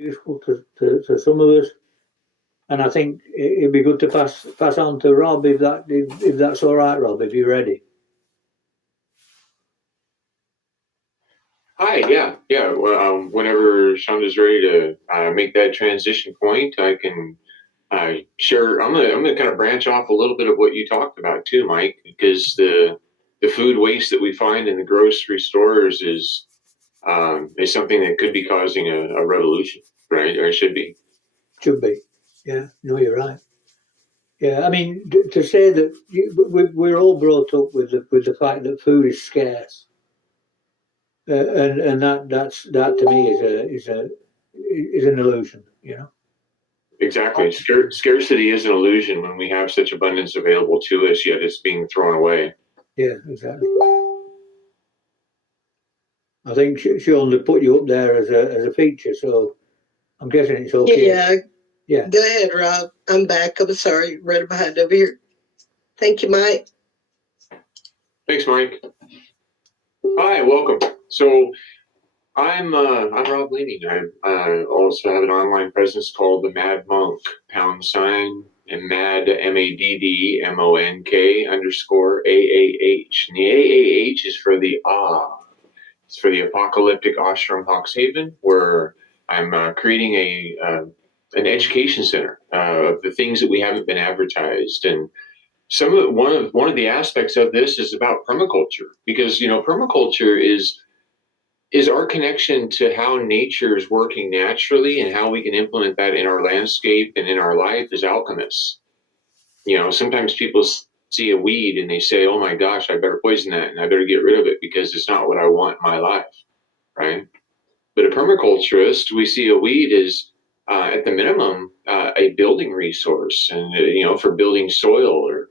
useful to some of us. And I think it'd be good to pass on to Rob if that's all right, Rob, if you're ready. Hi, yeah. Well, whenever Shonda's ready to make that transition point, I can share. I'm gonna kind of branch off a little bit of what you talked about too, Mike, because the food waste that we find in the grocery stores is something that could be causing a revolution, right? Or should be. Should be. Yeah, no, you're right. Yeah, I mean, to say that we're all brought up with the fact that food is scarce, and that to me is an illusion, you know. Exactly. Scarcity is an illusion when we have such abundance available to us, yet it's being thrown away. Yeah, exactly. I think Sean put you up there as a feature, so I'm guessing it's okay. Yeah. Go ahead, Rob. I'm back. I'm sorry. Right behind over here. Thank you, Mike. Thanks, Mike. Hi, welcome. So I'm Rob Leaning. I also have an online presence called the Mad Monk # and Mad MADDMONK _ AAH. And the AAH is for the It's for the Apocalyptic Ashram Hawkshaven, where I'm creating an education center of the things that we haven't been advertised. And one of the aspects of this is about permaculture, because permaculture is our connection to how nature is working naturally and how we can implement that in our landscape and in our life as alchemists. Sometimes people see a weed and they say, "Oh my gosh, I better poison that and I better get rid of it because it's not what I want in my life," right? But a permaculturist, we see a weed as at the minimum a building resource, and for building soil or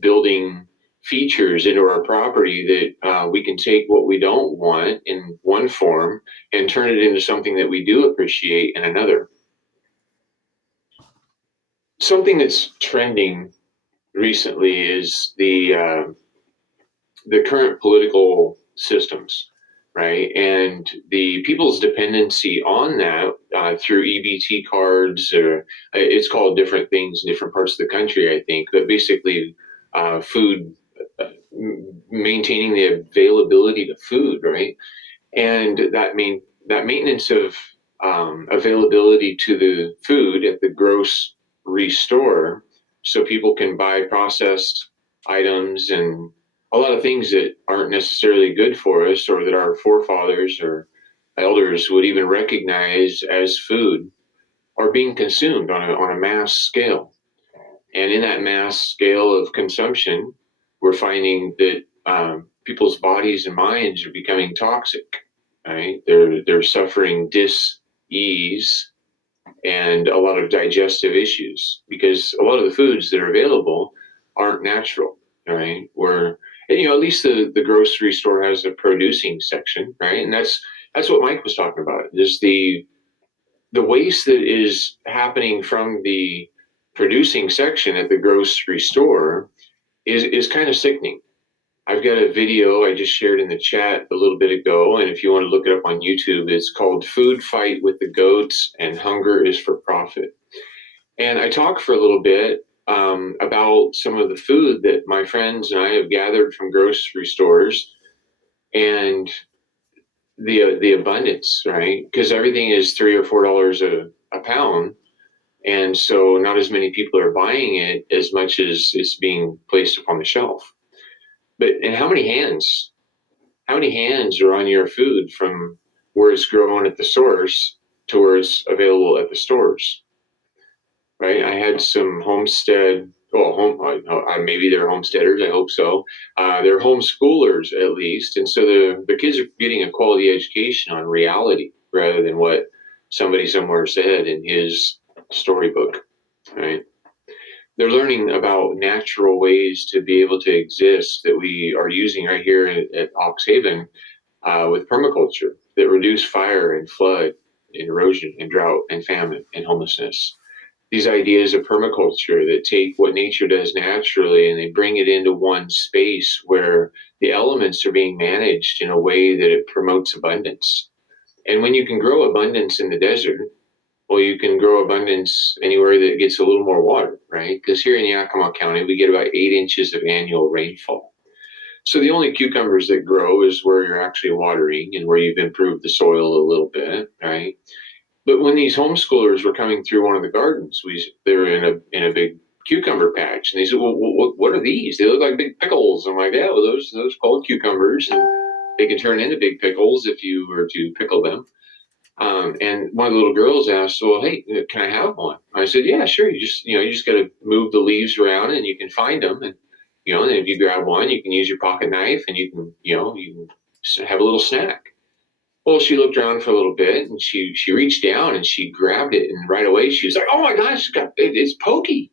building features into our property that we can take what we don't want in one form and turn it into something that we do appreciate in another. Something that's trending recently is the current political systems, right? And the people's dependency on that through EBT cards, or it's called different things in different parts of the country, I think, but basically food, maintaining the availability of food, right? And that maintenance of availability to the food at the grocery store, so people can buy processed items and a lot of things that aren't necessarily good for us, or that our forefathers or elders would even recognize as food, are being consumed on a mass scale. And in that mass scale of consumption, we're finding that people's bodies and minds are becoming toxic. Right? They're suffering dis-ease and a lot of digestive issues because a lot of the foods that are available aren't natural. Right? At least the grocery store has a producing section, right? And that's what Mike was talking about. There's the waste that is happening from the producing section at the grocery store is kind of sickening. I've got a video I just shared in the chat a little bit ago, and if you want to look it up on YouTube, it's called "Food Fight with the Goats and Hunger is for Profit." And I talk for a little bit about some of the food that my friends and I have gathered from grocery stores and the abundance, right? Because everything is $3 or $4 a pound. And so not as many people are buying it as much as it's being placed upon the shelf. And how many hands are on your food from where it's grown at the source to where it's available at the stores, right? I had some maybe they're homesteaders, I hope so. They're homeschoolers at least. And so the kids are getting a quality education on reality rather than what somebody somewhere said in his storybook, right? They're learning about natural ways to be able to exist that we are using right here at Hawkshaven with permaculture that reduce fire and flood and erosion and drought and famine and homelessness. These ideas of permaculture that take what nature does naturally and they bring it into one space where the elements are being managed in a way that it promotes abundance. And when you can grow abundance in the desert, Well, you can grow abundance anywhere that gets a little more water, right? Because here in Yakima County, we get about 8 inches of annual rainfall. So the only cucumbers that grow is where you're actually watering and where you've improved the soil a little bit, right? But when these homeschoolers were coming through one of the gardens, they were in a big cucumber patch, and they said, "Well, what are these? They look like big pickles." I'm like, "Yeah, well, those called cucumbers, and they can turn into big pickles if you were to pickle them." And one of the little girls asked, "Well, hey, can I have one?" I said, "Yeah, sure. You just got to move the leaves around, and you can find them. And and if you grab one, you can use your pocket knife, and you can have a little snack." Well, she looked around for a little bit, and she reached down and she grabbed it, and right away she was like, "Oh my gosh, it's pokey."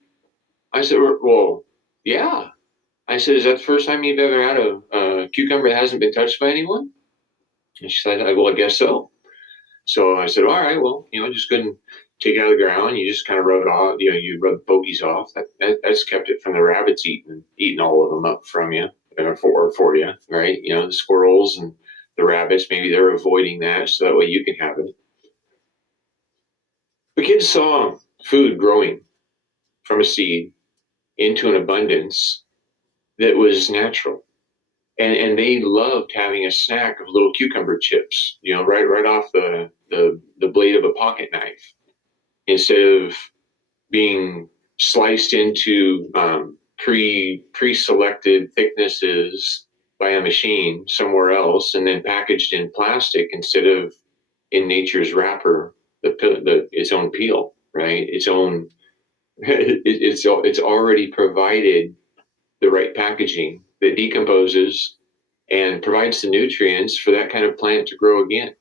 I said, "Well, yeah." I said, "Is that the first time you've ever had a cucumber that hasn't been touched by anyone?" And she said, "Well, I guess so." So I said, "All right, well, just go and take it out of the ground. You just kind of rub it off. You rub the pokies off. That's kept it from the rabbits eating all of them up from you, for you, right? The squirrels and the rabbits, maybe they're avoiding that so that way you can have it." The kids saw food growing from a seed into an abundance that was natural. And they loved having a snack of little cucumber chips, right off the blade of a pocket knife, instead of being sliced into pre-selected thicknesses by a machine somewhere else and then packaged in plastic instead of in nature's wrapper, its own peel, right? Its own it's already provided the right packaging that decomposes and provides the nutrients for that kind of plant to grow again.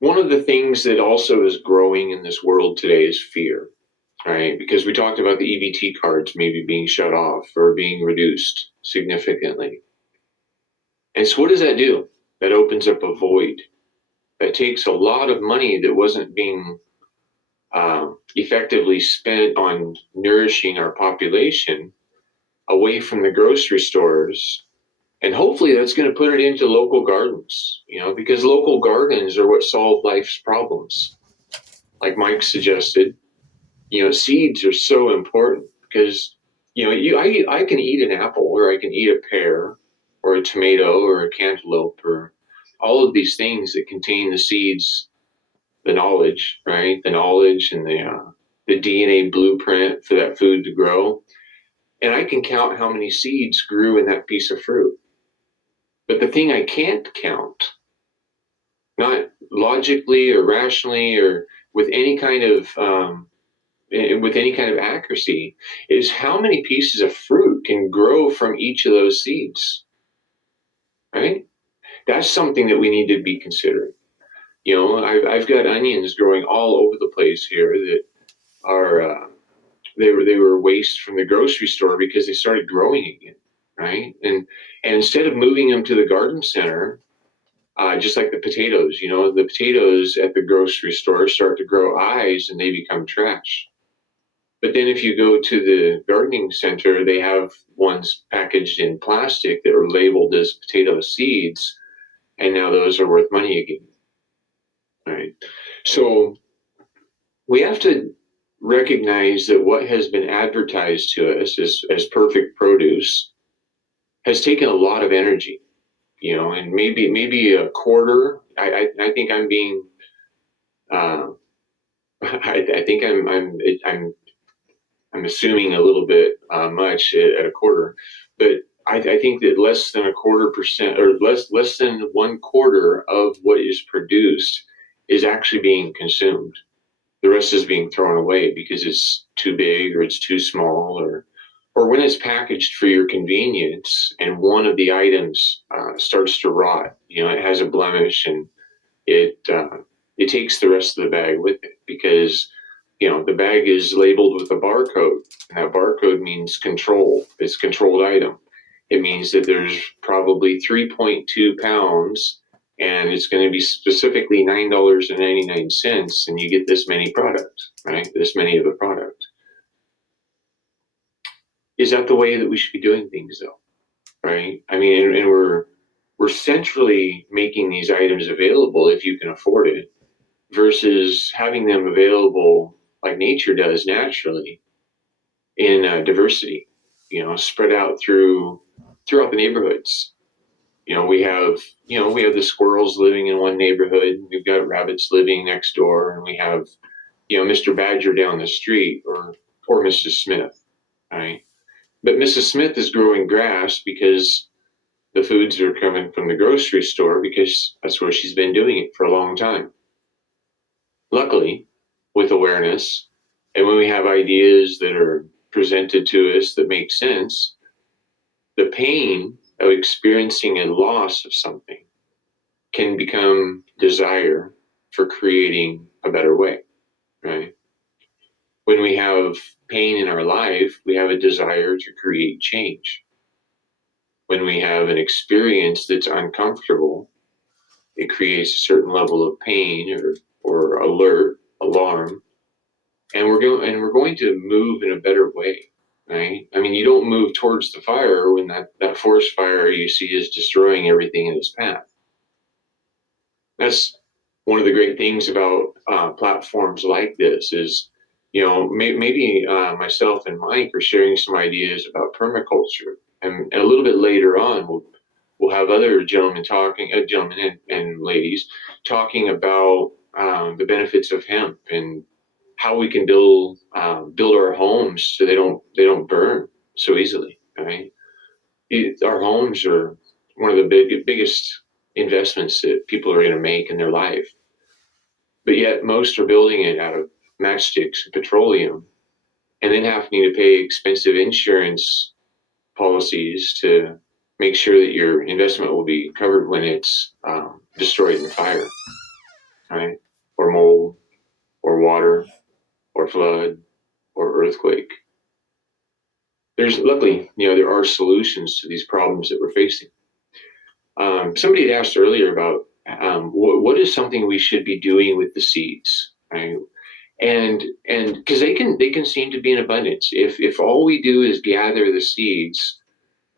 One of the things that also is growing in this world today is fear, right? Because we talked about the EBT cards maybe being shut off or being reduced significantly. And so what does that do? That opens up a void. That takes a lot of money that wasn't being effectively spent on nourishing our population away from the grocery stores. And hopefully that's going to put it into local gardens, because local gardens are what solve life's problems. Like Mike suggested, seeds are so important because, I can eat an apple or I can eat a pear or a tomato or a cantaloupe or all of these things that contain the seeds, the knowledge, right? The knowledge and the DNA blueprint for that food to grow. And I can count how many seeds grew in that piece of fruit. But the thing I can't count, not logically or rationally or with any kind of accuracy, is how many pieces of fruit can grow from each of those seeds. Right? That's something that we need to be considering. I've got onions growing all over the place here that are they were waste from the grocery store because they started growing again, right? And instead of moving them to the garden center, just like the potatoes, the potatoes at the grocery store start to grow eyes and they become trash. But then if you go to the gardening center, they have ones packaged in plastic that are labeled as potato seeds, and now those are worth money again. Right? So we have to recognize that what has been advertised to us as perfect produce has taken a lot of energy, and maybe a quarter. I think I'm being I think I'm assuming a little bit much at a quarter, but I think that less than a quarter% or less than 1/4 of what is produced is actually being consumed. The rest is being thrown away because it's too big or it's too small or when it's packaged for your convenience and one of the items starts to rot, it has a blemish and it takes the rest of the bag with it because the bag is labeled with a barcode, and that barcode means control. It's a controlled item. It means that there's probably 3.2 pounds and it's going to be specifically $9.99 and you get this many products, right? This many of a product. Is that the way that we should be doing things though? Right? I mean, and we're centrally making these items available if you can afford it. versus having them available like nature does naturally in diversity, spread out throughout the neighborhoods. We have the squirrels living in one neighborhood. We've got rabbits living next door, and we have, Mr. Badger down the street, or Mrs. Smith, right? But Mrs. Smith is growing grass because the foods are coming from the grocery store because that's where she's been doing it for a long time. Luckily, with awareness, and when we have ideas that are presented to us that make sense, the pain of experiencing a loss of something can become desire for creating a better way, right? When we have pain in our life, we have a desire to create change. When we have an experience that's uncomfortable, it creates a certain level of pain or alarm, and we're going to move in a better way, right? I mean, you don't move towards the fire when that forest fire you see is destroying everything in its path. That's one of the great things about platforms like this is, maybe myself and Mike are sharing some ideas about permaculture, and a little bit later on, we'll have other gentlemen and ladies talking about the benefits of hemp and how we can build our homes so they don't burn so easily. Right? Our homes are one of the biggest investments that people are going to make in their life, but yet most are building it out of matchsticks and petroleum, and then having to pay expensive insurance policies to make sure that your investment will be covered when it's destroyed in fire, right? Or mold, or water, or flood, or earthquake. Luckily, there are solutions to these problems that we're facing. Somebody had asked earlier about what is something we should be doing with the seeds, right? And because they can seem to be in abundance. If all we do is gather the seeds,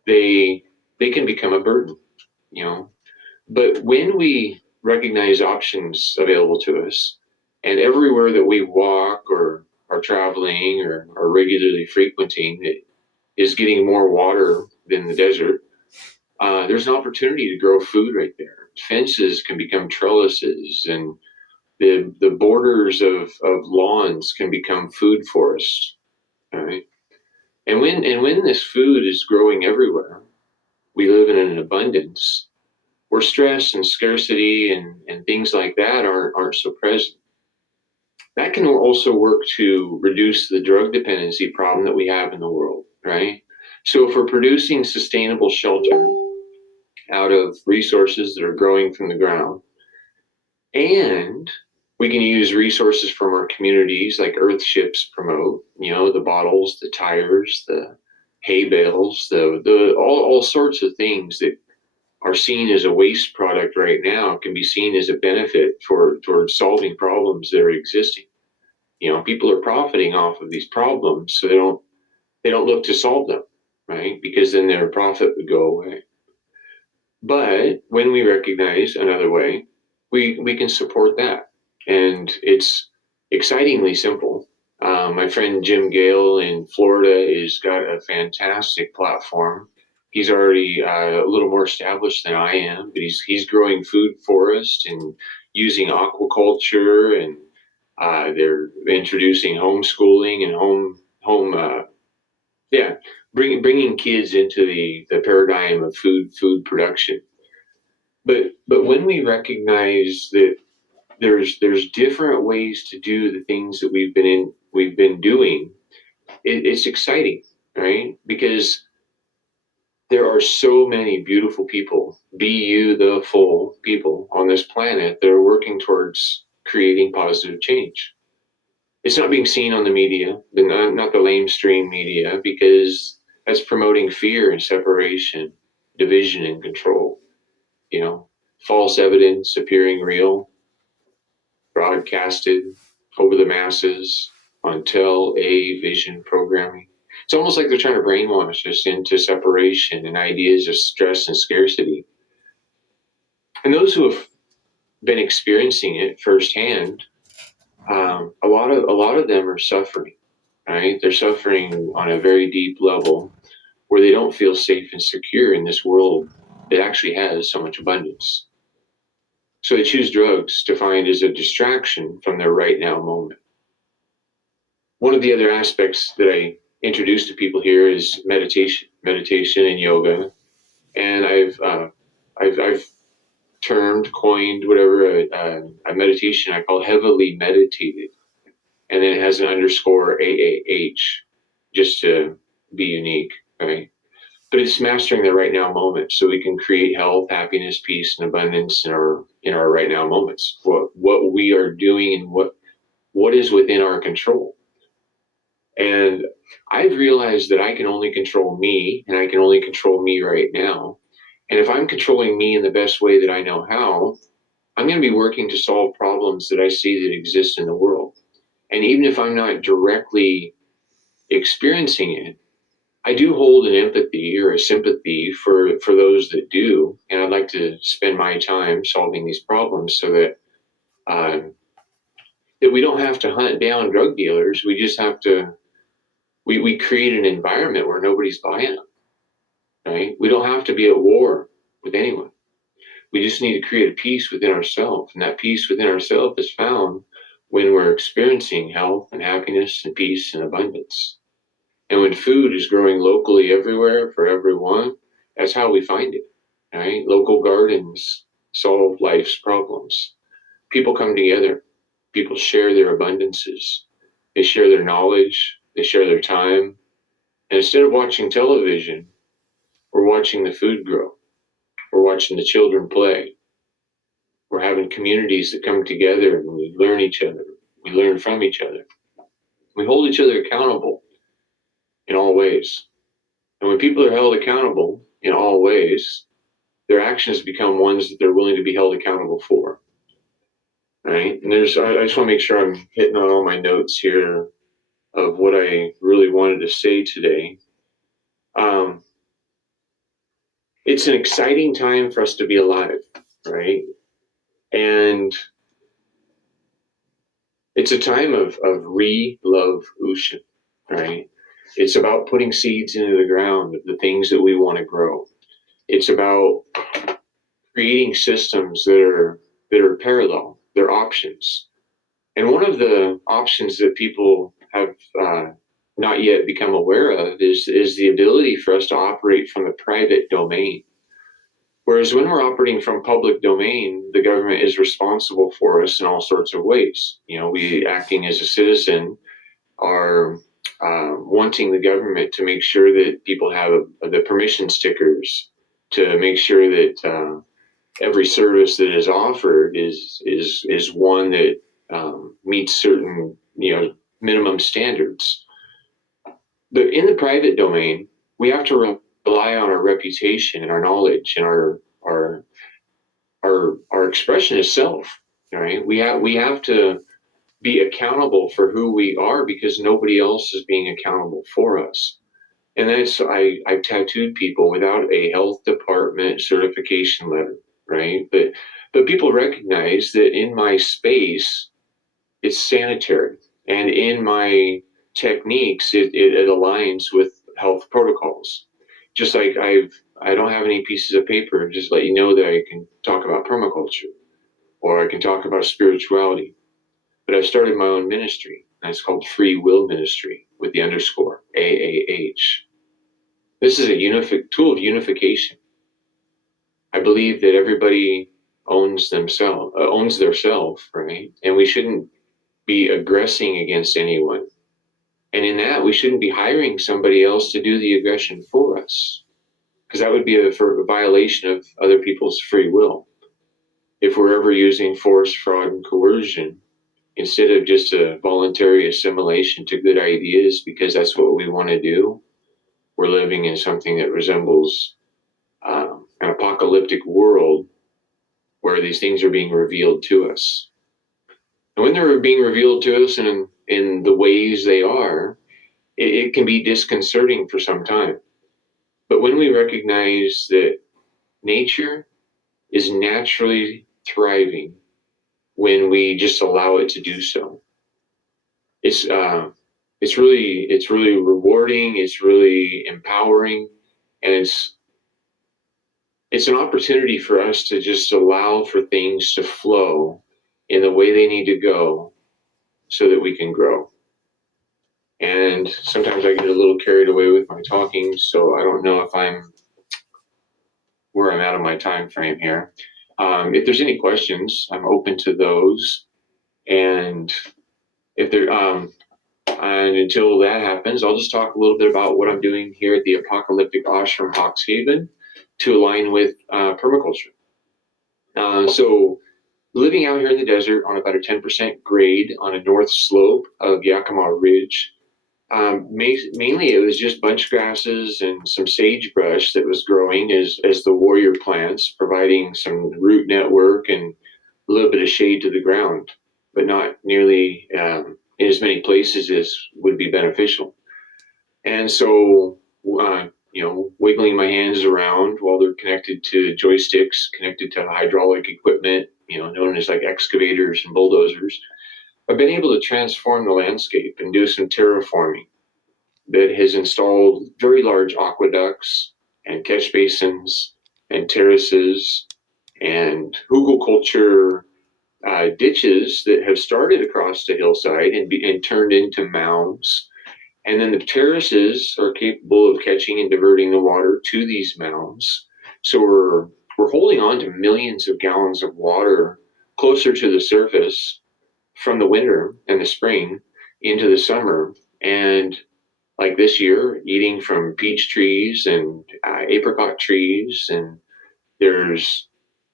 they can become a burden, you know. But when we recognize options available to us, and everywhere that we walk or are traveling or are regularly frequenting it is getting more water than the desert, there's an opportunity to grow food right there. Fences can become trellises, and the borders of lawns can become food forests. All right. And when this food is growing everywhere, we live in an abundance where stress and scarcity and things like that aren't so present. That can also work to reduce the drug dependency problem that we have in the world, right? So if we're producing sustainable shelter out of resources that are growing from the ground, and we can use resources from our communities like Earth Ships promote, the bottles, the tires, the hay bales, the all sorts of things that are seen as a waste product right now can be seen as a benefit towards solving problems that are existing. People are profiting off of these problems, so they don't look to solve them, right? Because then their profit would go away. But when we recognize another way, we can support that. And it's excitingly simple. My friend Jim Gale in Florida has got a fantastic platform. He's already a little more established than I am, but he's growing food forest and using aquaculture, and they're introducing homeschooling and yeah, bringing kids into the paradigm of food production. But when we recognize that there's different ways to do the things that we've been doing, it's exciting, right? Because there are so many beautiful people, be you the full people on this planet that are working towards creating positive change. It's not being seen on the media, not the lamestream media, because that's promoting fear and separation, division and control. False evidence appearing real, broadcasted over the masses on television programming. It's almost like they're trying to brainwash us into separation and ideas of stress and scarcity. And those who have been experiencing it firsthand, a lot of them are suffering, right? They're suffering on a very deep level where they don't feel safe and secure in this world that actually has so much abundance. So they choose drugs to find as a distraction from their right now moment. One of the other aspects that I introduce to people here is meditation and yoga. And I've coined whatever a meditation I call heavily meditated, and then it has an underscore AAH just to be unique, right? But it's mastering the right now moment so we can create health, happiness, peace, and abundance in our right now moments. What we are doing and what is within our control. And I've realized that I can only control me, and I can only control me right now. And if I'm controlling me in the best way that I know how, I'm going to be working to solve problems that I see that exist in the world. And even if I'm not directly experiencing it, I do hold an empathy or a sympathy for those that do. And I'd like to spend my time solving these problems so that that we don't have to hunt down drug dealers. We just have to, we create an environment where nobody's buying them, right? We don't have to be at war with anyone. We just need to create a peace within ourselves. And that peace within ourselves is found when we're experiencing health and happiness and peace and abundance. And when food is growing locally everywhere for everyone, that's how we find it, right? Local gardens solve life's problems. People come together. People share their abundances. They share their knowledge. They share their time. And instead of watching television, we're watching the food grow. We're watching the children play. We're having communities that come together and we learn each other. We learn from each other. We hold each other accountable in all ways. And when people are held accountable in all ways, their actions become ones that they're willing to be held accountable for. Right? And I just want to make sure I'm hitting on all my notes here of what I really wanted to say today. It's an exciting time for us to be alive, right? And it's a time of re-love-ution, right? It's about putting seeds into the ground of the things that we want to grow. It's about creating systems that are parallel. They're options. And one of the options that people have not yet become aware of is the ability for us to operate from the private domain. Whereas when we're operating from public domain, the government is responsible for us in all sorts of ways. You know, we acting as a citizen are wanting the government to make sure that people have the permission stickers, to make sure that every service that is offered is one that meets certain minimum standards. But in the private domain, we have to rely on our reputation and our knowledge and our expression as self. Right? We have to be accountable for who we are because nobody else is being accountable for us. And that's I've tattooed people without a health department certification letter, right? But people recognize that in my space, it's sanitary, and in my techniques, it aligns with health protocols. Just like I don't have any pieces of paper, just let you know that I can talk about permaculture or I can talk about spirituality. But I've started my own ministry, and it's called Free Will Ministry with the underscore AAH. This is a tool of unification. I believe that everybody owns their self, right? And we shouldn't be aggressing against anyone. And in that, we shouldn't be hiring somebody else to do the aggression for us, because that would be a violation of other people's free will. If we're ever using force, fraud, and coercion, instead of just a voluntary assimilation to good ideas, because that's what we want to do, we're living in something that resembles an apocalyptic world where these things are being revealed to us. And when they're being revealed to us in the ways they are, it can be disconcerting for some time. But when we recognize that nature is naturally thriving when we just allow it to do so. It's really rewarding. It's really empowering, and it's an opportunity for us to just allow for things to flow in the way they need to go so that we can grow. And sometimes I get a little carried away with my talking, so I don't know if I'm where I'm at on my time frame here. If there's any questions, I'm open to those. And if there, and until that happens, I'll just talk a little bit about what I'm doing here at the Apocalyptic Ashram Hawks Haven to align with permaculture. So living out here in the desert on about a 10% grade on a north slope of Yakima Ridge, mainly it was just bunch grasses and some sagebrush that was growing as the warrior plants, providing some root network and a little bit of shade to the ground, but not nearly in as many places as would be beneficial. And so, wiggling my hands around while they're connected to joysticks, connected to hydraulic equipment, known as like excavators and bulldozers, I've been able to transform the landscape and do some terraforming that has installed very large aqueducts and catch basins and terraces and hugelkultur ditches that have started across the hillside and turned into mounds. And then the terraces are capable of catching and diverting the water to these mounds. So we're holding on to millions of gallons of water closer to the surface from the winter and the spring into the summer. And like this year, eating from peach trees and apricot trees, and there's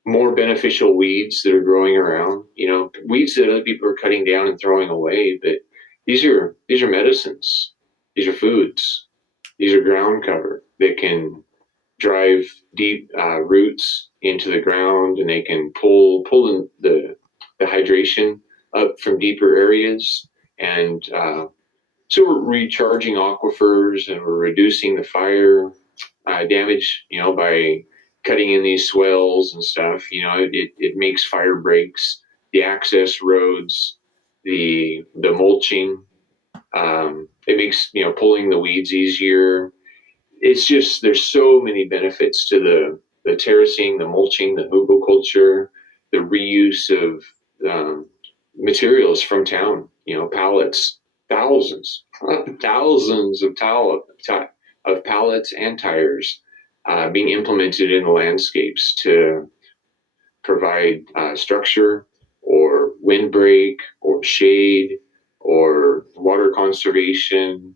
more beneficial weeds that are growing around. Weeds that other people are cutting down and throwing away, but these are medicines. These are foods. These are ground cover that can drive deep roots into the ground, and they can pull the hydration up from deeper areas. And so we're recharging aquifers, and we're reducing the fire damage, by cutting in these swales and stuff. It makes fire breaks, the access roads, the mulching. It makes, pulling the weeds easier. It's just, there's so many benefits to the terracing, the mulching, the hugelkultur, the reuse of materials from town, pallets, thousands of pallets and tires being implemented in the landscapes to provide structure or windbreak or shade or water conservation.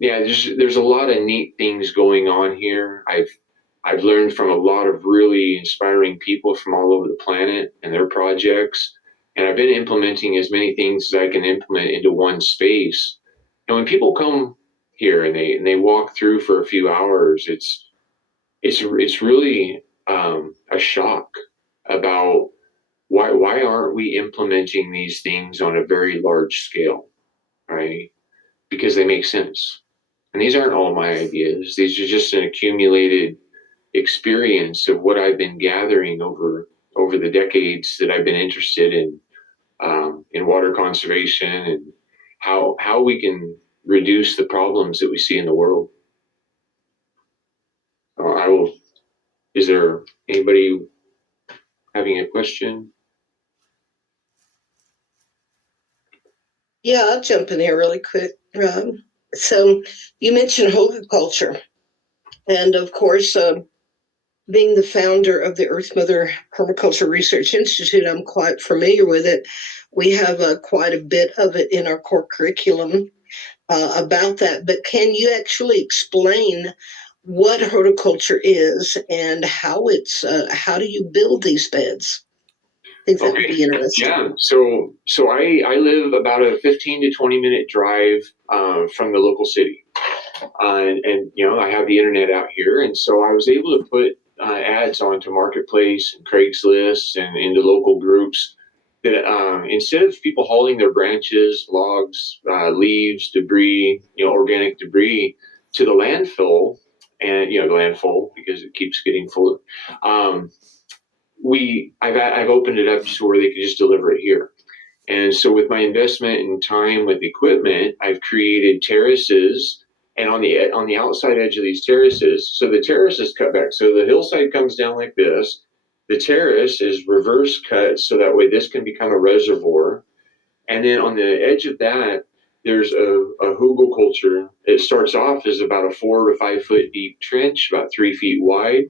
There's a lot of neat things going on here. I've learned from a lot of really inspiring people from all over the planet and their projects, and I've been implementing as many things as I can implement into one space. And when people come here and they walk through for a few hours, it's really a shock about why aren't we implementing these things on a very large scale, right? Because they make sense. And these aren't all my ideas. These are just an accumulated experience of what I've been gathering over the decades that I've been interested in water conservation and how we can reduce the problems that we see in the world. I will. Is there anybody having a question? Yeah, I'll jump in here really quick. So you mentioned horticulture, and of course, being the founder of the Earth Mother Permaculture Research Institute, I'm quite familiar with it. We have quite a bit of it in our core curriculum about that. But can you actually explain what horticulture is and how how do you build these beds? I think that would be interesting. Yeah. So I live about a 15 to 20-minute drive from the local city. And I have the internet out here. And so I was able to put ads onto Marketplace and Craigslist and into local groups that instead of people hauling their branches, logs, leaves, debris, organic debris to the landfill, and the landfill because it keeps getting fuller. I've opened it up so where they can just deliver it here. And so with my investment and time with equipment, I've created terraces, and on the outside edge of these terraces, so the terrace is cut back. So the hillside comes down like this. The terrace is reverse cut, so that way this can become a reservoir. And then on the edge of that, there's a hugelkultur. It starts off as about a 4 to 5 foot deep trench, about 3 feet wide,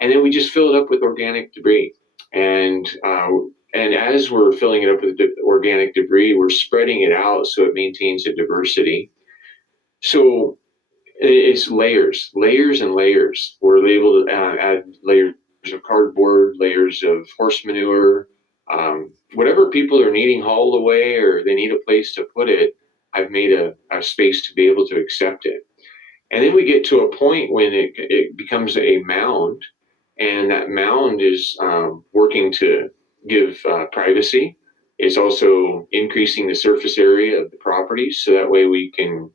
and then we just fill it up with organic debris. And as we're filling it up with organic debris, we're spreading it out so it maintains a diversity. So it's layers and layers. We're able to add layers of cardboard, layers of horse manure, whatever people are needing hauled away or they need a place to put it. I've made a space to be able to accept it. And then we get to a point when it becomes a mound, and that mound is working to give privacy. It's also increasing the surface area of the property, so that way we can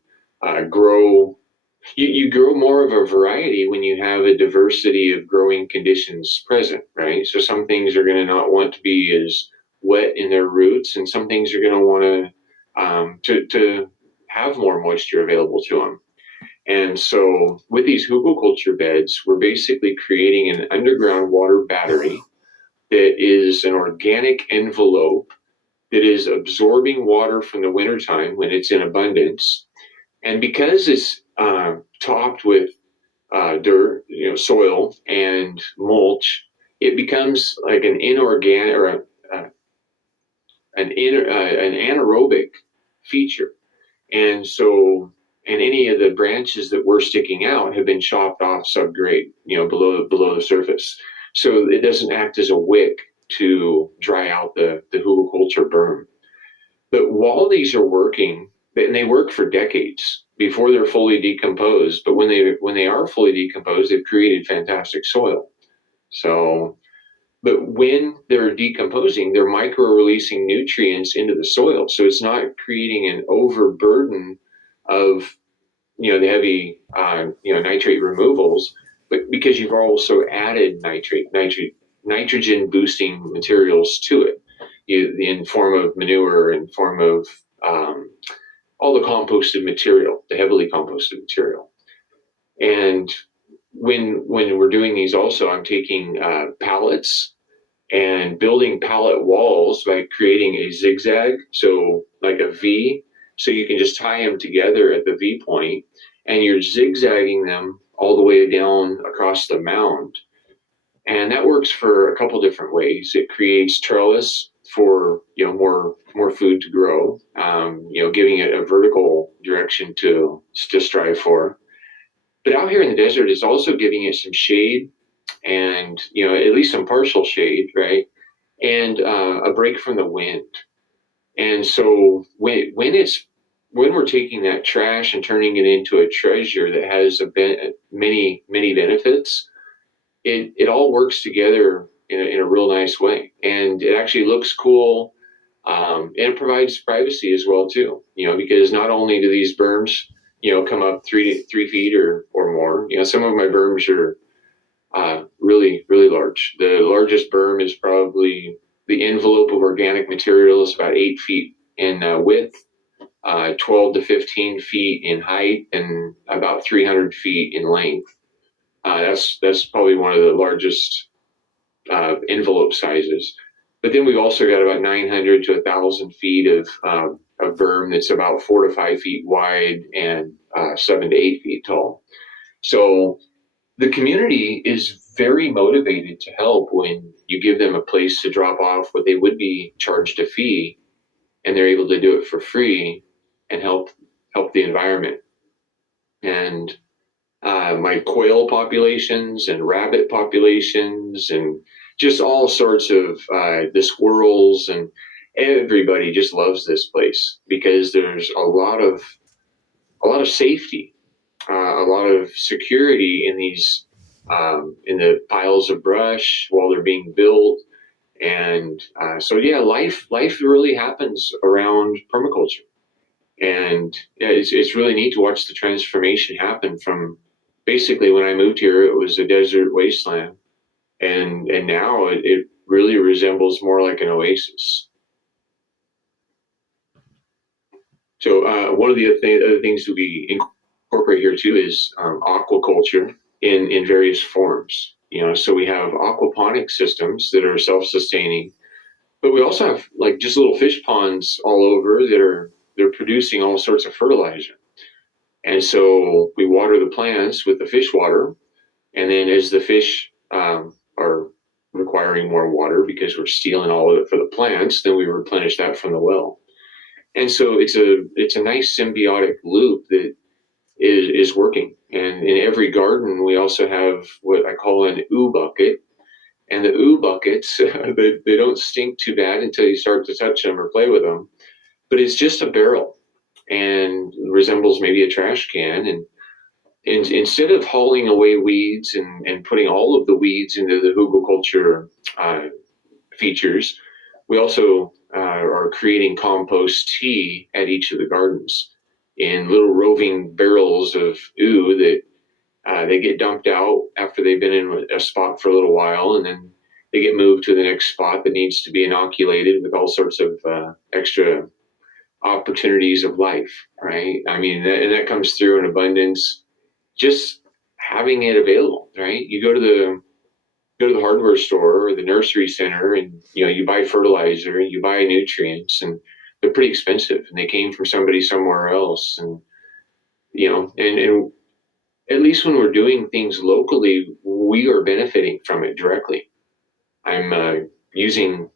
grow. You grow more of a variety when you have a diversity of growing conditions present, right? So some things are going to not want to be as wet in their roots, and some things are going to want to have more moisture available to them. And so with these hugelkultur beds, we're basically creating an underground water battery that is an organic envelope that is absorbing water from the wintertime when it's in abundance. And because it's topped with dirt, soil and mulch, it becomes like an inorganic or an anaerobic feature. And so, and any of the branches that were sticking out have been chopped off subgrade, below the surface. So it doesn't act as a wick to dry out the hugelkultur berm. But while these are working, and they work for decades before they're fully decomposed, but when they are fully decomposed, they've created fantastic soil. So, but when they're decomposing, they're micro-releasing nutrients into the soil. So it's not creating an overburden of, the heavy, nitrate removals, but because you've also added nitrogen boosting materials to it, in form of manure, in form of all the composted material, the heavily composted material. And when we're doing these also, I'm taking pallets and building pallet walls by creating a zigzag, so like a V, so you can just tie them together at the V point, and you're zigzagging them all the way down across the mound. And that works for a couple different ways. It creates trellis for more food to grow, giving it a vertical direction to strive for. But out here in the desert, it's also giving it some shade, and at least some partial shade, right? And a break from the wind. And so when we're taking that trash and turning it into a treasure that has many benefits, it all works together in a real nice way, and it actually looks cool, and it provides privacy as well too. Because not only do these berms come up 3 feet or more. Some of my berms are really, really large. The largest berm is probably the envelope of organic material is about 8 feet in width, 12 to 15 feet in height, and about 300 feet in length. That's probably one of the largest envelope sizes. But then we've also got about 900 to 1,000 feet of berm that's about 4 to 5 feet wide and 7 to 8 feet tall. So the community is very motivated to help when you give them a place to drop off what they would be charged a fee, and they're able to do it for free and help the environment. And my quail populations and rabbit populations and just all sorts of the squirrels, and everybody just loves this place because there's a lot of safety, a lot of security in these in the piles of brush while they're being built. And so yeah, life really happens around permaculture. And yeah, it's really neat to watch the transformation happen from basically when I moved here, it was a desert wasteland. And now really resembles more like an oasis. So one of the other things that we incorporate here too is aquaculture in various forms. So we have aquaponic systems that are self-sustaining, but we also have like just little fish ponds all over they're producing all sorts of fertilizer. And so we water the plants with the fish water, and then as the fish are requiring more water because we're stealing all of it for the plants, then we replenish that from the well. And so it's a nice symbiotic loop that is working. And in every garden, we also have what I call an ooh bucket. And the ooh buckets, they don't stink too bad until you start to touch them or play with them. But it's just a barrel and resembles maybe a trash can. And instead of hauling away weeds and putting all of the weeds into the hugelkultur features, we also are creating compost tea at each of the gardens in little roving barrels of ooh that they get dumped out after they've been in a spot for a little while, and then they get moved to the next spot that needs to be inoculated with all sorts of extra opportunities of life, right? I mean, and that comes through in abundance, just having it available, right? You go to the hardware store or the nursery center, and you buy fertilizer, you buy nutrients, and they're pretty expensive, and they came from somebody somewhere else. And and at least when we're doing things locally, we are benefiting from it directly. I'm using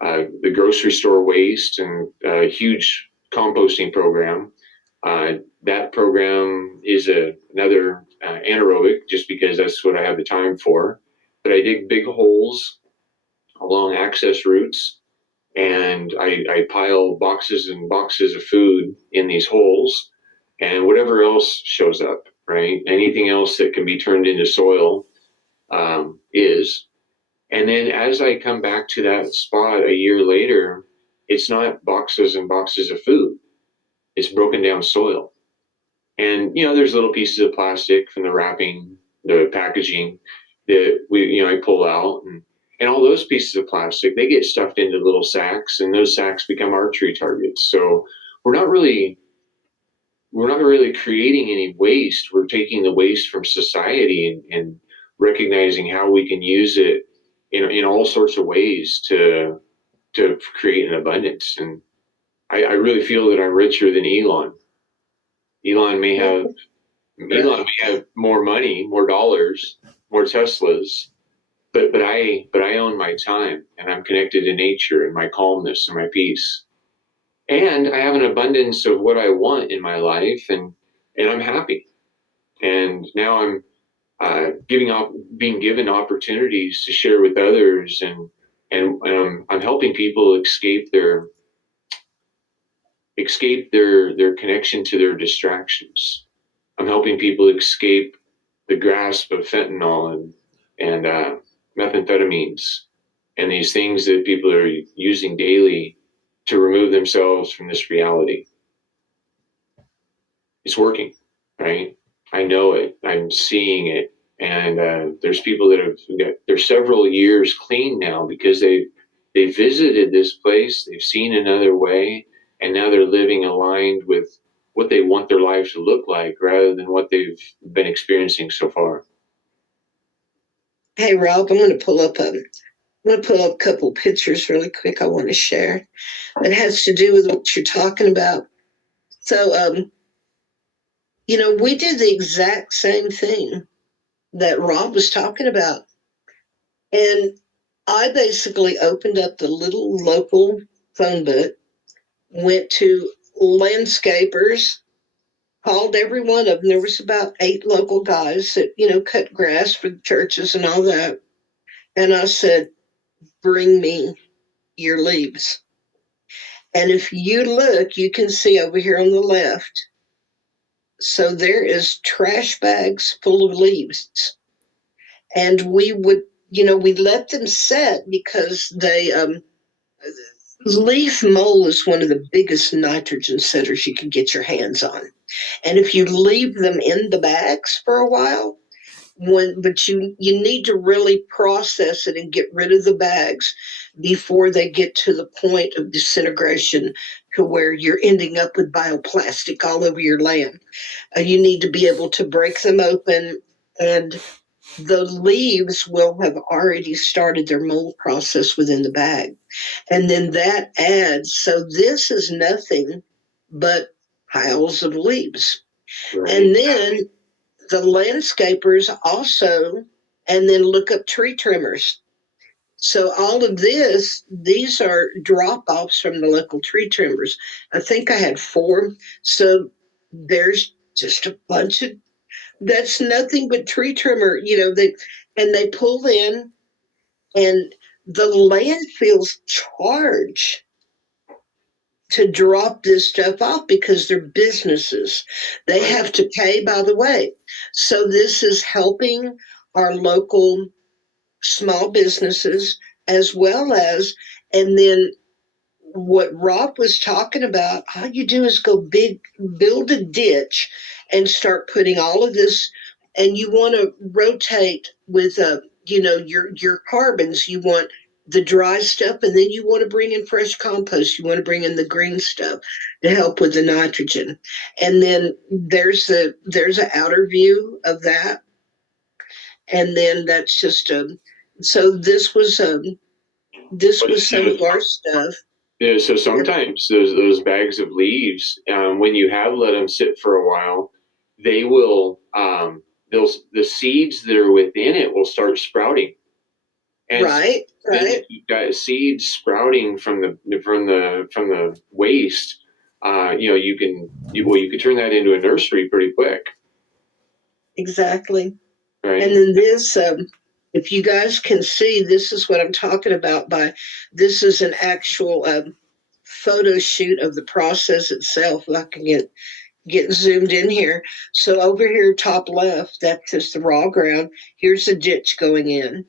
the grocery store waste and a huge composting program. That program is another anaerobic, just because that's what I have the time for. But I dig big holes along access routes, and I pile boxes and boxes of food in these holes, and whatever else shows up, right? Anything else that can be turned into soil is. And then as I come back to that spot a year later, it's not boxes and boxes of food. It's broken down soil. And there's little pieces of plastic from the wrapping, the packaging that I pull out, and all those pieces of plastic, they get stuffed into little sacks, and those sacks become archery targets. So we're not really creating any waste. We're taking the waste from society and recognizing how we can use it in all sorts of ways to create an abundance. And I really feel that I'm richer than Elon. Elon may have Elon may have more money, more dollars, more Teslas, but I own my time, and I'm connected to nature and my calmness and my peace. And I have an abundance of what I want in my life, and I'm happy. And now I'm being given opportunities to share with others, and I'm helping people escape their connection to their distractions. I'm helping people escape the grasp of fentanyl and methamphetamines and these things that people are using daily to remove themselves from this reality. It's working, right? I know it. I'm seeing it. And there's people that they're several years clean now because they visited this place, they've seen another way, and now they're living aligned with what they want their life to look like rather than what they've been experiencing so far. Hey, Rob, I'm going to pull up a couple pictures really quick I want to share that has to do with what you're talking about. So, we did the exact same thing that Rob was talking about. And I basically opened up the little local phone book, went to landscapers, called every one of them. There was about 8 local guys that, cut grass for the churches and all that. And I said, bring me your leaves. And if you look, you can see over here on the left. So there is trash bags full of leaves. And we would, we let them set because leaf mold is one of the biggest nitrogen setters you can get your hands on. And if you leave them in the bags for a while, but you need to really process it and get rid of the bags before they get to the point of disintegration to where you're ending up with bioplastic all over your land. You need to be able to break them open, and the leaves will have already started their mold process within the bag. And then that adds, so this is nothing but piles of leaves. Right. And then the landscapers also, and then look up tree trimmers. So all of these are drop offs from the local tree trimmers. I think I had 4. So there's just a bunch of, that's nothing but tree trimmer, they pull in, and the landfills charge to drop this stuff off because they're businesses. They Right. have to pay, by the way. So this is helping our local small businesses as well as, and then what Rob was talking about, all you do is build a ditch and start putting all of this, and you want to rotate with, your carbons. You want the dry stuff, and then you want to bring in fresh compost. You want to bring in the green stuff to help with the nitrogen. And then there's an outer view of that, and then that's just so this But was some of our stuff. yeah, so sometimes those bags of leaves, when you have let them sit for a while, they will the seeds that are within it will start sprouting, and so Right, then right. if you've got seeds sprouting from the waste, you can turn that into a nursery pretty quick, Exactly. And right? then this, if you guys can see, this is what I'm talking about. This is an actual photo shoot of the process itself. If I can get zoomed in here. So over here, top left, that's just the raw ground. Here's a ditch going in,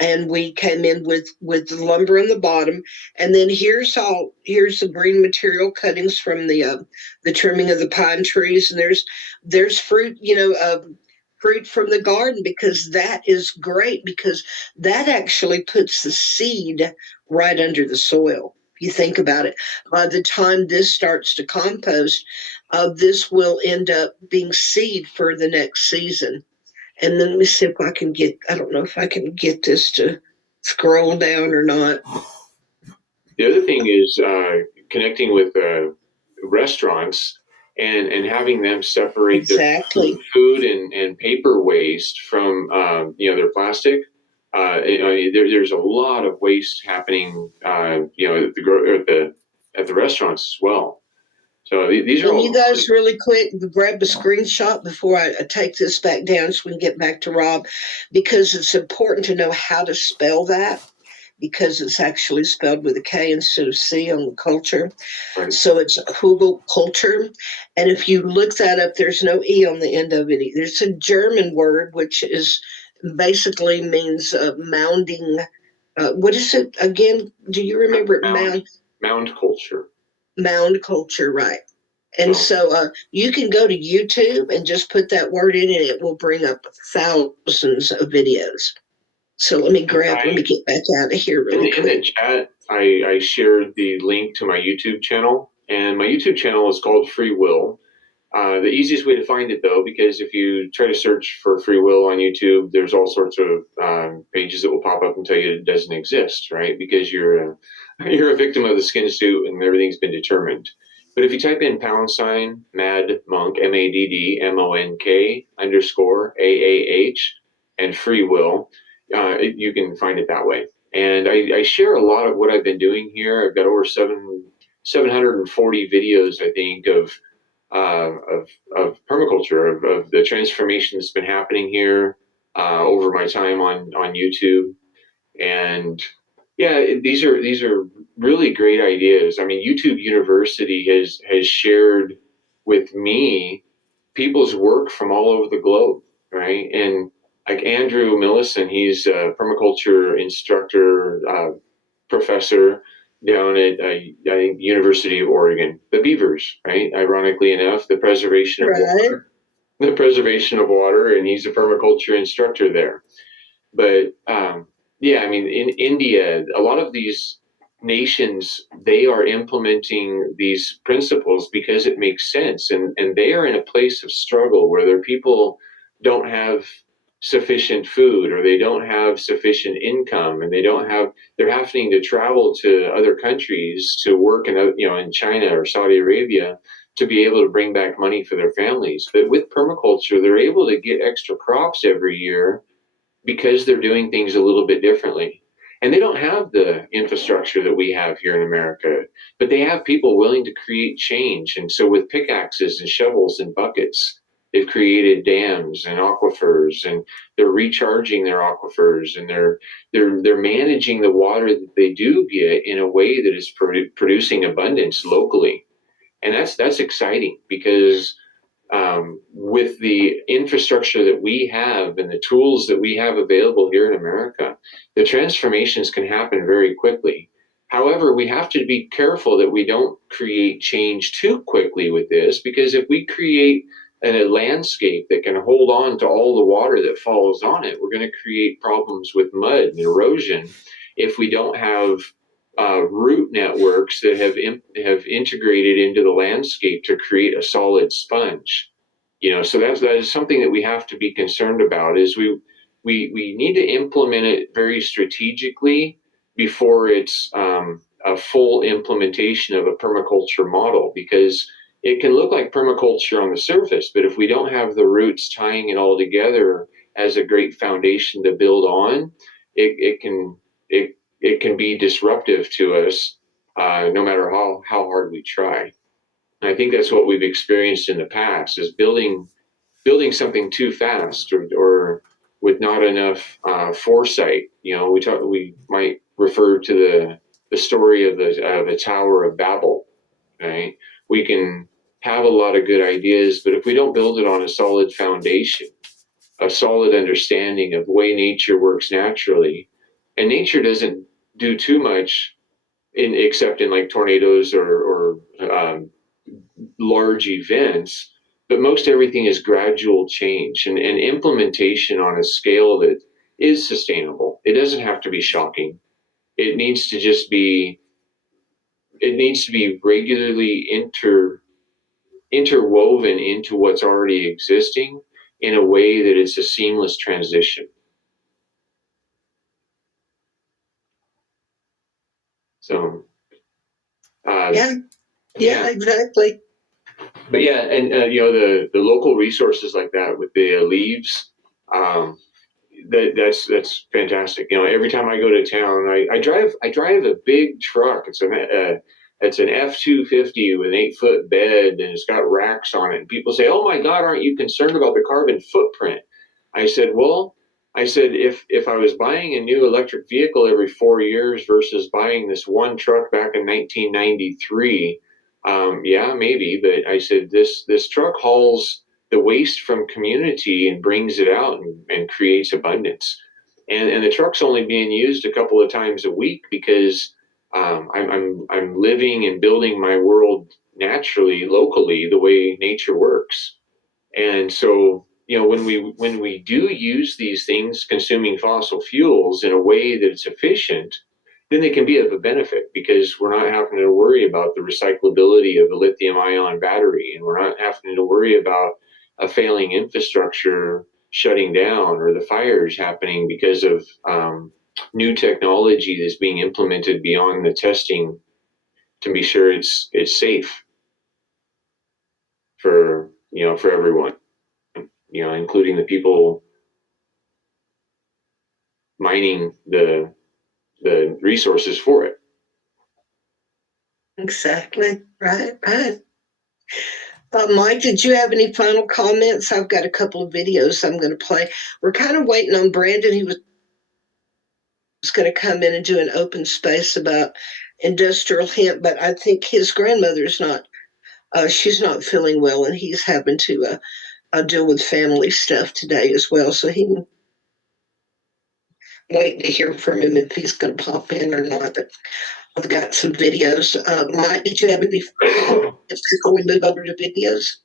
and we came in with the lumber on the bottom, and then here's the green material cuttings from the trimming of the pine trees, and there's fruit, fruit from the garden, because that is great, because that actually puts the seed right under the soil. If you think about it, by the time this starts to compost, this will end up being seed for the next season. And then let me see if I can I don't know if I can get this to scroll down or not. The other thing is connecting with restaurants and having them separate their Exactly. food and paper waste from their plastic. There's a lot of waste happening, at the restaurants as well. So these are Can all you guys really quick grab a screenshot before I take this back down so we can get back to Rob? Because it's important to know how to spell that, because it's actually spelled with a K instead of C on the culture. right. So it's Hugel culture. And if you look that up, there's no E on the end of it. It's a German word, which is basically means mounding. What is it again? Do you remember it? Mound culture. Mound culture, right? And So so you can go to YouTube and just put that word in, and it will bring up thousands of videos. So let me get back out of here really in the quick. chat, I shared the link to my YouTube channel, and my YouTube channel is called Free Will. The easiest way to find it, though, because if you try to search for free will on YouTube, there's all sorts of pages that will pop up and tell you it doesn't exist, right? Because you're a victim of the skin suit and everything's been determined. But if you type in # Mad Monk MADDMONK _AAH and free will, you can find it that way. And I share a lot of what I've been doing here. I've got over 740 videos, I think, of permaculture, of the transformation that's been happening here over my time on YouTube. And yeah, these are really great ideas. I mean, YouTube University has shared with me people's work from all over the globe, right? And like Andrew Millison, he's a permaculture instructor, professor down at I think University of Oregon. The beavers, right? Ironically enough, the preservation of Right. water. the preservation of water, and he's a permaculture instructor there. But yeah, I mean, in India, a lot of these nations, they are implementing these principles because it makes sense, and they are in a place of struggle where their people don't have sufficient food, or they don't have sufficient income, and they're having to travel to other countries to work in, in China or Saudi Arabia to be able to bring back money for their families. But with permaculture, they're able to get extra crops every year because they're doing things a little bit differently. And they don't have the infrastructure that we have here in America, but they have people willing to create change. And so with pickaxes and shovels and buckets, they've created dams and aquifers, and they're recharging their aquifers, and they're managing the water that they do get in a way that is producing abundance locally. And that's exciting, because with the infrastructure that we have and the tools that we have available here in America, the transformations can happen very quickly. However, we have to be careful that we don't create change too quickly with this, because if we create a landscape that can hold on to all the water that falls on it, we're going to create problems with mud and erosion if we don't have root networks that have integrated into the landscape to create a solid sponge. So that is something that we have to be concerned about. Is we need to implement it very strategically before it's a full implementation of a permaculture model, because it can look like permaculture on the surface, but if we don't have the roots tying it all together as a great foundation to build on, it can be disruptive to us, no matter how hard we try. And I think that's what we've experienced in the past, is building something too fast, or with not enough foresight. We might refer to the story of the Tower of Babel. Right? We can have a lot of good ideas, but if we don't build it on a solid foundation, a solid understanding of the way nature works naturally, and nature doesn't do too much except in like tornadoes or large events, but most everything is gradual change and implementation on a scale that is sustainable. It doesn't have to be shocking. It needs to just be, it needs to be regularly interwoven into what's already existing in a way that it's a seamless transition. So, Yeah, yeah, exactly. but yeah, and the local resources like that with the leaves, um, that's fantastic. Every time I go to town, I drive a big truck. It's an F-250 with an 8-foot bed, and it's got racks on it. And people say, "Oh my God, aren't you concerned about the carbon footprint?" I said, "Well, if I was buying a new electric vehicle every 4 years versus buying this one truck back in 1993, yeah, maybe." But I said, this truck hauls the waste from community and brings it out and creates abundance. And the truck's only being used a couple of times a week because I'm living and building my world naturally, locally, the way nature works. And so, when we do use these things, consuming fossil fuels in a way that's efficient, then they can be of a benefit, because we're not having to worry about the recyclability of the lithium ion battery, and we're not having to worry about a failing infrastructure shutting down, or the fires happening because of new technology that's being implemented beyond the testing to be sure it's safe for everyone, including the people mining the resources for it. Exactly. Right. Mike, did you have any final comments? I've got a couple of videos I'm going to play. We're kind of waiting on Brandon. He was going to come in and do an open space about industrial hemp, but I think his grandmother's not. She's not feeling well, and he's having to deal with family stuff today as well. So he waiting to hear from him if he's going to pop in or not. But I've got some videos. Mike, did you have any before we move over to videos?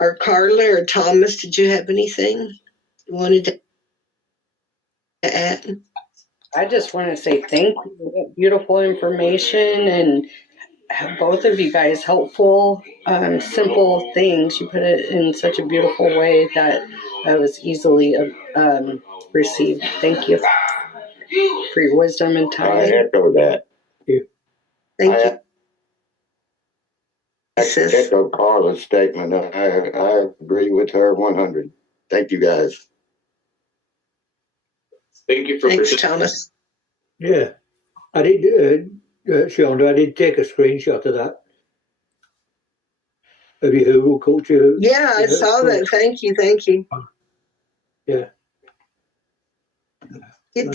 or Carla or Thomas, did you have anything you wanted to add? I just want to say thank you. Beautiful information, and both of you guys helpful, simple things. You put it in such a beautiful way that I was easily received. Thank you for your wisdom and I time. echo that. Thank I you. Sis. echo Carla's statement. I agree with her 100. Thank you guys. Thank you for Thanks, participating. Thomas. Yeah, I did, Sean, I did take a screenshot of that. Of your Hulu culture. Yeah, I saw that. Thank you. Yeah. It